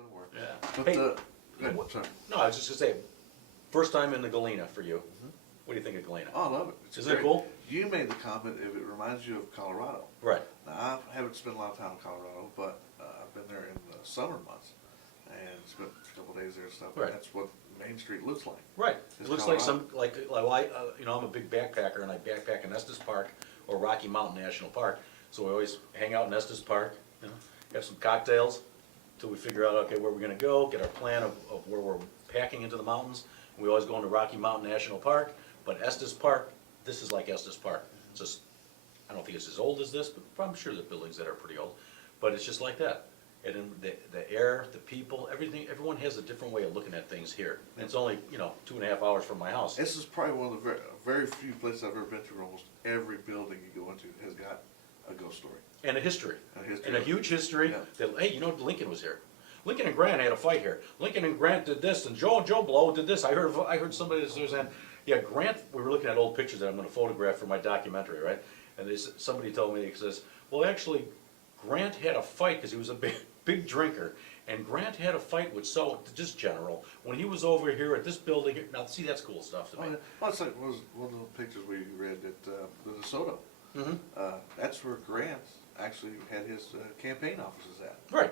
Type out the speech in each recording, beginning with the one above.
somewhere. Yeah. But, Hey, go ahead, sorry. no, I was just gonna say, first time in the Galena for you. What do you think of Galena? Oh, I love it. It's Isn't it great. cool? You made the comment if it reminds you of Colorado. Right. Now, I haven't spent a lot of time in Colorado, but I've been there in the summer months and spent a couple days there and stuff. Right. And that's what Main Street looks like. Right. It It's looks Colorado. like well, I'm a big backpacker, and I backpack in Estes Park or Rocky Mountain National Park. So we always hang out in Estes Park, have some cocktails till we figure out, okay, where we're gonna go, get our plan of where we're packing into the mountains. We always go into Rocky Mountain National Park, but Estes Park, this is like Estes Park. It's just, I don't think it's as old as this, but I'm sure there's buildings that are pretty old. But it's just like that. And then the air, the people, everything, everyone has a different way of looking at things here. And it's only, 2.5 hours from my house. This is probably one of the very few places I've ever been to where almost every building you go into has got a ghost story. And a history. A history. And a huge history. Yeah. That, hey, Lincoln was here. Lincoln and Grant had a fight here. Lincoln and Grant did this, and Joe Blow did this. I heard somebody saying, yeah, Grant. We were looking at old pictures that I'm going to photograph for my documentary, right? And somebody told me, he says, well, actually, Grant had a fight because he was a big drinker, and Grant had a fight with just general when he was over here at this building. Now, see, that's cool stuff to me. Oh, yeah. Well, it's like one of the pictures we read at the DeSoto. Mm-hmm. That's where Grant actually had his campaign offices at Right.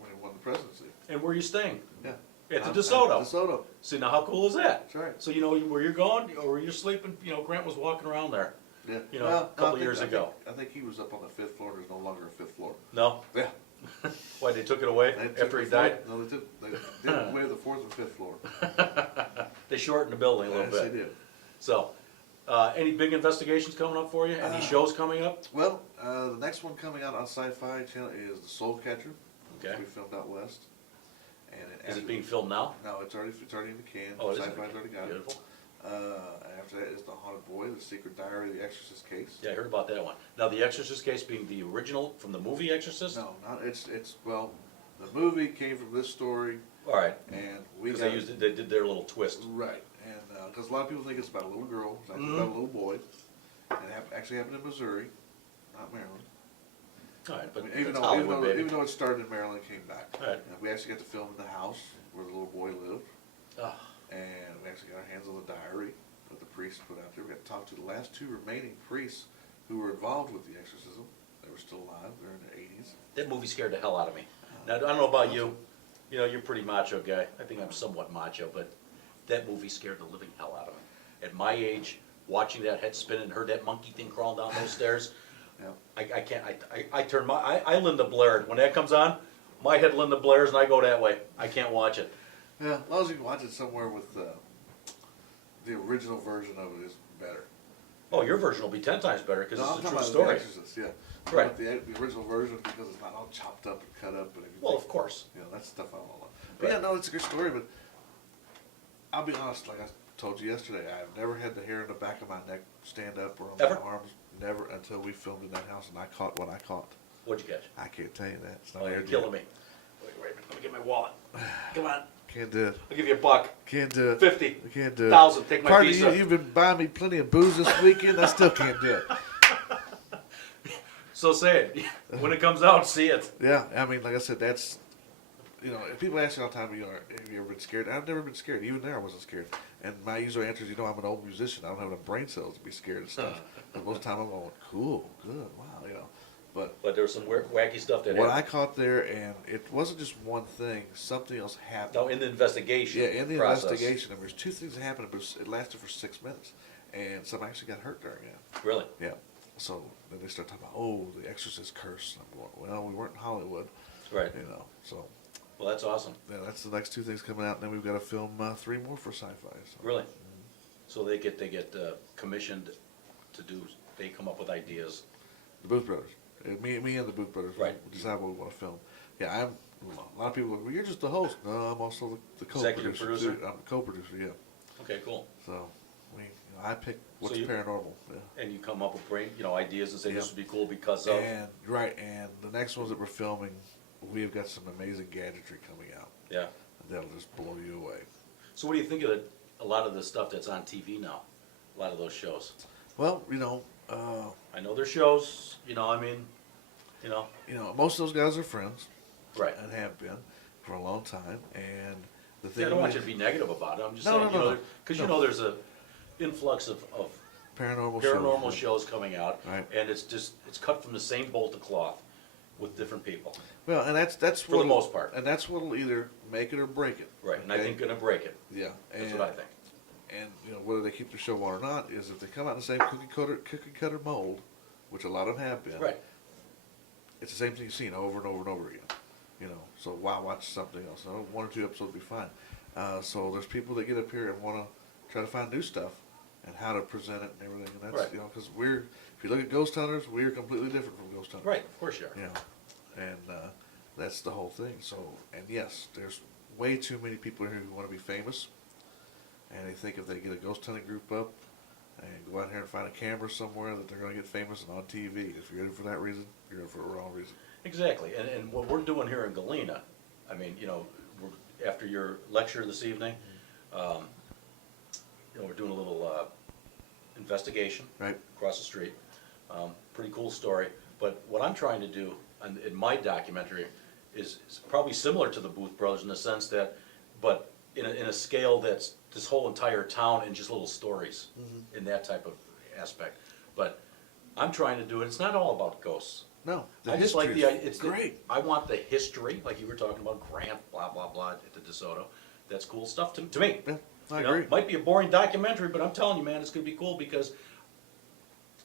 when he won the presidency. And where are you staying? Yeah. At the At DeSoto. DeSoto. See, now how cool is that? That's right. So you know where you're going or where you're sleeping. Grant was walking around there. Yeah. A couple years ago. I think he was up on the 5th floor. There's no longer a 5th floor. No? Yeah. Why, they took it away They took after he the died? fourth- No, they did away with the 4th and 5th floor. They shortened the building a little Yes, bit. they did. So, any big investigations coming up for you? Any shows coming up? Well, the next one coming out on Sci-Fi Channel is The Soul Catcher. Okay. We filmed out west. And Is it being filmed now? No, it's already in the can. Oh, it is in the Sci-Fi's can. already got Beautiful. it. After that is The Haunted Boy, The Secret Diary of the Exorcist Case. Yeah, I heard about that one. Now, the Exorcist case being the original from the movie Exorcist? No, it's well, the movie came from this story, All right. and we Because got they did their little twist. right, and because a lot of people think it's about a little girl, it's actually about a little boy, and it actually happened in Missouri, not Maryland. All right, but I mean, even it's though Hollywood, baby. even though it started in Maryland, it came back. All right. And we actually got to film in the house where the little boy lived, Ah, and we actually got our hands on the diary that the priest put out there. We got to talk to the last 2 remaining priests who were involved with the exorcism. They were still alive. They're in their 80s. that movie scared the hell out of me. Now, I don't know about you. You're a pretty macho guy. I think I'm somewhat macho, but that movie scared the living hell out of me. At my age, watching that head spinning and heard that monkey thing crawling down those stairs, Yeah. I can't, I turn I Linda Blair. When that comes on, my head Linda Blair's and I go that way. I can't watch it. Yeah, as long as you can watch it somewhere with the original version of it is better. Oh, your version will be 10 times better because No, I'm it's a talking true about story. The Exorcist, yeah. Right. The original version because it's not all chopped up and cut up and everything. Well, of course. You know, that's stuff I don't like. But Right. yeah, no, it's a good story, but I'll be honest, like I told you yesterday, I've never had the hair in the back of my neck stand up or on Ever? my arms. Never until we filmed in that house and I caught what I caught. What'd you catch? I can't tell you that. It's not Oh, you're aired killing yet. me. Wait a minute. Let me get my wallet. Come on. Can't do it. I'll give you $1. Can't do it. 50. I can't do it. 1,000. Take my Pardon visa. you've been buying me plenty of booze this weekend. I still can't do it. So say it. When it comes out, see it. Yeah, I mean, like I said, that's, if people ask me all the time, have you ever been scared? I've never been scared. Even there, I wasn't scared. And my usual answer is, I'm an old musician. I don't have enough brain cells to be scared of stuff. But most of the time, I'm going, cool, good, wow, But There was some wacky stuff that what happened. I caught there, and it wasn't just one thing, something else happened. No, in the investigation. Yeah, in the process. investigation, I mean, there's 2 things that happened, but it lasted for 6 minutes. And some actually got hurt during it. Really? Yeah. So then they start talking about, the Exorcist curse. I'm going, well, we weren't in Hollywood. Right. So Well, that's awesome. yeah, that's the next 2 things coming out, and then we've got to film 3 more for Sci-Fi. So. Really? So they get commissioned to do. They come up with ideas. The Booth Brothers, me and the Booth Brothers, Right. we decide what we want to film. Yeah, a lot of people go, well, you're just the host. No, I'm also the Executive co-producer. producer? I'm the co-producer. Yeah. Okay, cool. So I pick what's you- paranormal. Yeah. And you come up with ideas and say this Yeah. would be cool because of. And and the next ones that we're filming, we have got some amazing gadgetry coming out. Yeah. That'll just blow you away. So what do you think of a lot of the stuff that's on TV now? A lot of those shows. Well, I know they're shows. most of those guys are friends Right. and have been, for a long time, and the Yeah, thing I don't want is, you to be negative about it, I'm just No, saying, no, you no, know, no. because No. you know there's a influx of paranormal shows coming out, Right. and it's cut from the same bolt of cloth with different people, Well, and that's for the what'll- most part. and that's what'll either make it or break it. Right, and I okay? think gonna break it, Yeah, that's and what I think. and you know whether they keep the show on or not is if they come out in the same cookie cutter mold, which a lot of them have been. Right, It's the same thing you've seen over and over and over again. You know, so why watch something else? No, 1 or 2 episodes would be fine. So there's people that get up here and want to try to find new stuff and how to present it and everything. And that's Right. you know because if you look at ghost hunters, we're completely different from ghost hunters. right, of course you are. You know, and that's the whole thing. So and yes, there's way too many people here who want to be famous, and they think if they get a ghost hunting group up and go out here and find a camera somewhere that they're going to get famous and on TV. If you're in it for that reason, you're in it for the wrong reason. Exactly, and what we're doing here in Galena, I mean, you know, after your lecture this evening, you know, we're doing a little investigation Right. across the street. Pretty cool story, but what I'm trying to do in my documentary is probably similar to the Booth Brothers in the sense that, but in a scale that's this whole entire town and just little stories in that type of aspect. But I'm trying to do it, it's not all about ghosts. No, the I just like history the, is great. I want the history, like you were talking about Grant, blah, blah, blah, at the DeSoto. That's cool stuff to me. Yeah, I You know, agree. might be a boring documentary, but I'm telling you, man, it's gonna be cool because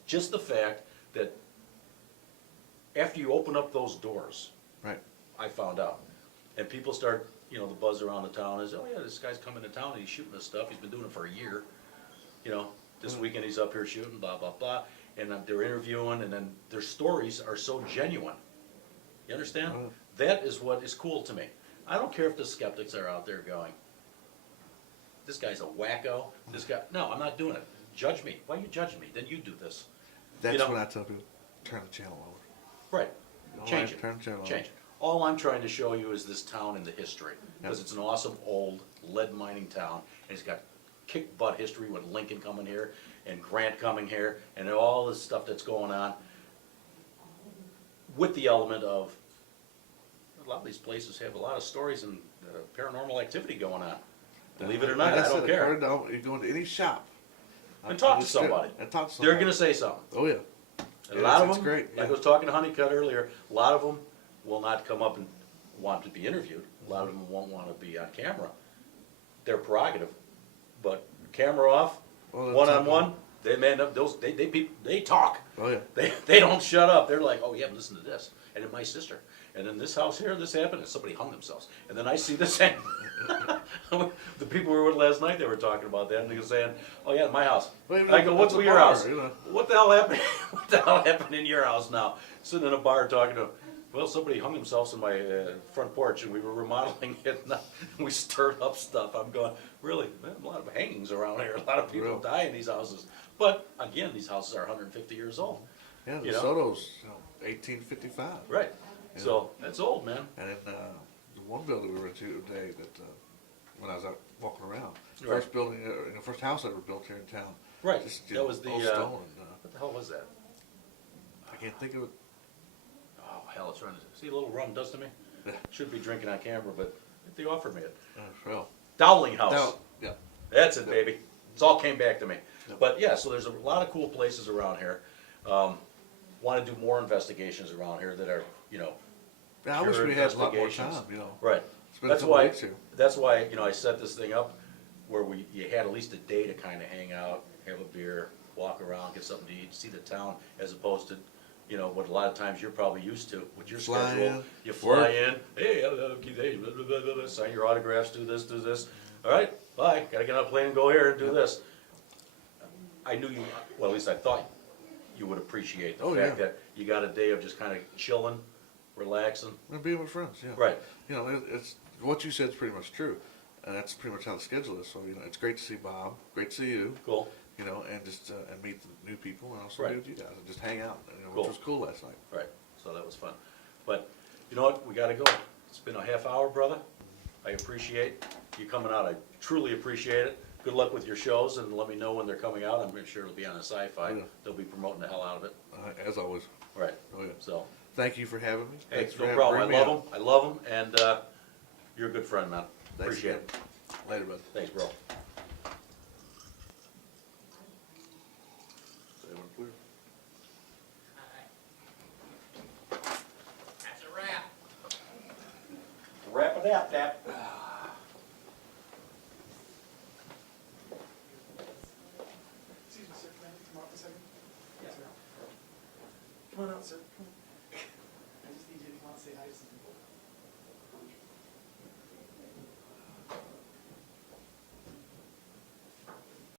just the fact that after you open up those doors, Right. I found out, and people start, you know, the buzz around the town is, oh yeah, this guy's coming to town and he's shooting this stuff, he's been doing it for a year. You know, this weekend he's up here shooting, blah, blah, blah, and they're interviewing, and then their stories are so genuine. You understand? Oh. That is what is cool to me. I don't care if the skeptics are out there going, this guy's a wacko, this guy, no, I'm not doing it. Judge me. Why are you judging me? Then you do this. That's You know- when I tell people, turn the channel over. Right. All Change right, it. turn the channel Change it. All I'm trying to show you is this town and the history, because Yep. it's an awesome old lead mining town, and it's got kick butt history with Lincoln coming here and Grant coming here and all this stuff that's going on, with the element of a lot of these places have a lot of stories and paranormal activity going on. Believe it or not, Like I said, don't care. You go into any shop And talk to just go- somebody. And talk to They're somebody. gonna say something. Oh yeah. A Yeah, lot of it's them, great, like I yeah. was talking to Honeycutt earlier, a lot of them will not come up and want to be interviewed. A lot of them won't want to be on camera. Their prerogative, but camera off, Well, that's one-on-one, they talk. Oh yeah. They don't shut up. They're like, oh yeah, listen to this. And then my sister. And in this house here, this happened, and somebody hung themselves. And then I see this. The people we were with last night, they were talking about that, and they were saying, oh yeah, in my house. Well, even I go, if what's it's a with your bar, house? you know. What the hell happened? What the hell happened in your house now? Sitting in a bar talking to, well, somebody hung themselves in my front porch, and we were remodeling it, and we stirred up stuff. I'm going, really? Man, a lot of hangings around here. A lot of people Real. die in these houses. But again, these houses are 150 years old. Yeah, the You know? Soto's 1855. Right. Yeah. So that's old, man. And in the one building we were to today that when I was out walking around, Right. first building, the first house ever built here in town. Right. Just, you That know, was the, all stone. And, what the hell was that? I can't think of it. Oh, hell, it's running. See, a little rum does to me? Yeah. Should be drinking on camera, but they offered me it. Well, Dowling House. now, yeah. That's it, baby. It's all came back to me. Yep. But yeah, so there's a lot of cool places around here. Want to do more investigations around here that are, you know, Yeah, I wish pure we had a lot more investigations. time, you know. Right. Spend a That's couple why, weeks here. that's why, you know, I set this thing up where you had at least a day to kind of hang out, have a beer, walk around, get something to eat, see the town, as opposed to, you know, what a lot of times you're probably used to with your Fly schedule. in, You fly work. in, hey, Keith, hey, blah, blah, blah, blah, blah, sign your autographs, do this, do this. All right, bye, gotta get on a plane and go here and do this. I knew you, well, at least I thought you would appreciate the Oh, fact yeah. that you got a day of just kind of chilling, relaxing. And being with friends, yeah. Right. You know, it's what you said is pretty much true, and that's pretty much how the schedule is. So you know, it's great to see Bob, great to see you. Cool. You know, and just and meet the new people, and also Right. be with you guys, and just hang out. You know, Cool. which was cool last night. Right, so that was fun. But, you know what, we gotta go. It's been a half hour, brother. I appreciate you coming out, I truly appreciate it. Good luck with your shows, and let me know when they're coming out. I'm sure it'll be on a sci-fi. Yeah. They'll be promoting the hell out of it. As always. Right, Oh yeah. so, Thank you for having me. hey, Thanks for no having problem, I bringing me love out. them, and, You're a good friend, man. Thanks Appreciate again. it. Later, bud. Thanks, bro. Seven clear. That's a wrap. Wrap it up, Tap.